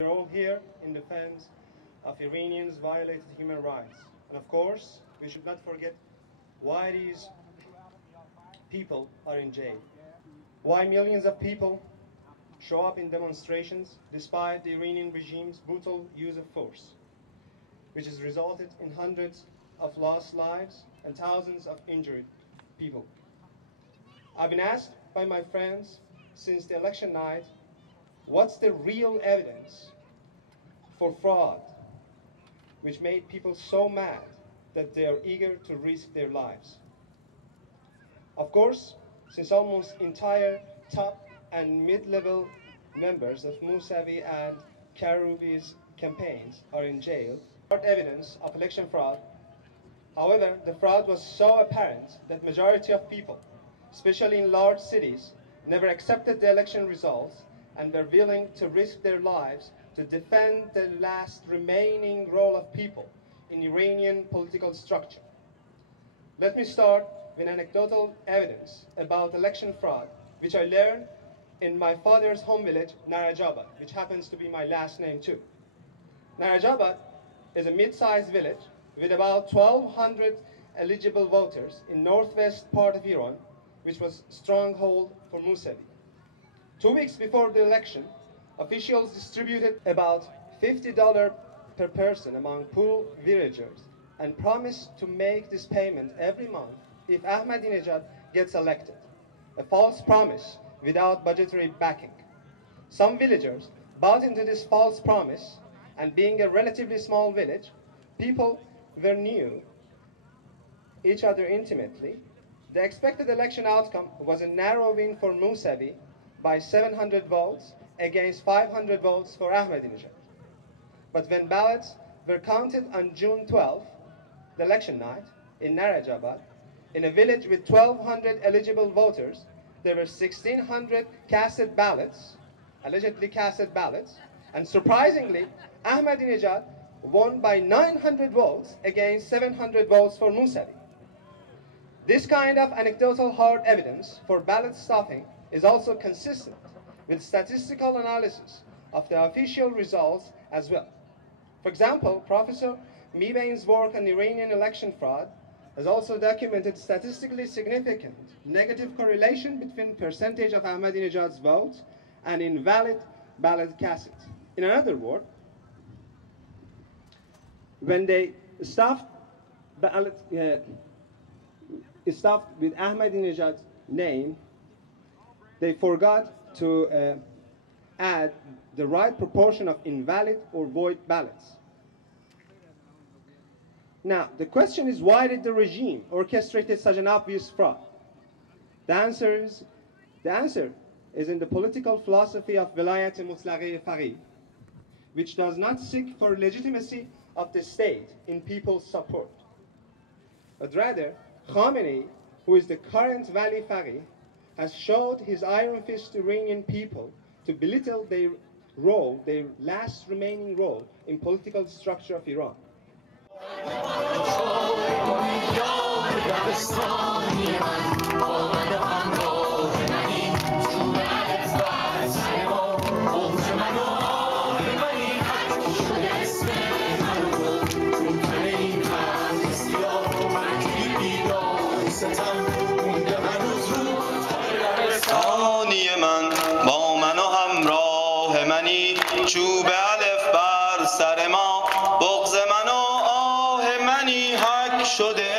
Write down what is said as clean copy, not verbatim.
We're all here in defense of Iranians' violated human rights. And of course, we should not forget why these people are in jail. Why millions of people show up in demonstrations despite the Iranian regime's brutal use of force, which has resulted in hundreds of lost lives and thousands of injured people. I've been asked by my friends since the election night, what's the real evidence for fraud, which made people so mad that they are eager to risk their lives? Of course, since almost entire top and mid-level members of Mousavi and Karoubi's campaigns are in jail, hard evidence of election fraud. However, the fraud was so apparent that majority of people, especially in large cities, never accepted the election results and were willing to risk their lives to defend the last remaining role of people in Iranian political structure. Let me start with anecdotal evidence about election fraud, which I learned in my father's home village, Narajabad, which happens to be my last name too. Narajabad is a mid-sized village with about 1,200 eligible voters in northwest part of Iran, which was stronghold for Mousavi. 2 weeks before the election, officials distributed about $50 per person among poor villagers and promised to make this payment every month if Ahmadinejad gets elected, a false promise without budgetary backing. Some villagers bought into this false promise, and being a relatively small village, people were knew each other intimately. The expected election outcome was a narrow win for Mousavi by 700 votes against 500 votes for Ahmadinejad. But when ballots were counted on June 12th, the election night, in Narajabad, in a village with 1,200 eligible voters, there were 1,600 casted ballots, allegedly casted ballots, and surprisingly, Ahmadinejad won by 900 votes against 700 votes for Mousavi. This kind of anecdotal hard evidence for ballot stuffing is also consistent with statistical analysis of the official results as well. For example, Professor Meebane's work on Iranian election fraud has also documented statistically significant negative correlation between percentage of Ahmadinejad's votes and invalid ballot casts. In another word, when they stuffed ballot stuffed with Ahmadinejad's name, they forgot to add the right proportion of invalid or void ballots. Now, the question is, why did the regime orchestrate such an obvious fraud? The answer is in the political philosophy of Velayat Mutlaqe Faqih, which does not seek for legitimacy of the state in people's support, but rather Khamenei, who is the current Wali Faqih, has showed his iron fist to Iranian people to belittle their role, their last remaining role in political structure of Iran. چوب الف بر سر ما بغض من و آه منی حک شده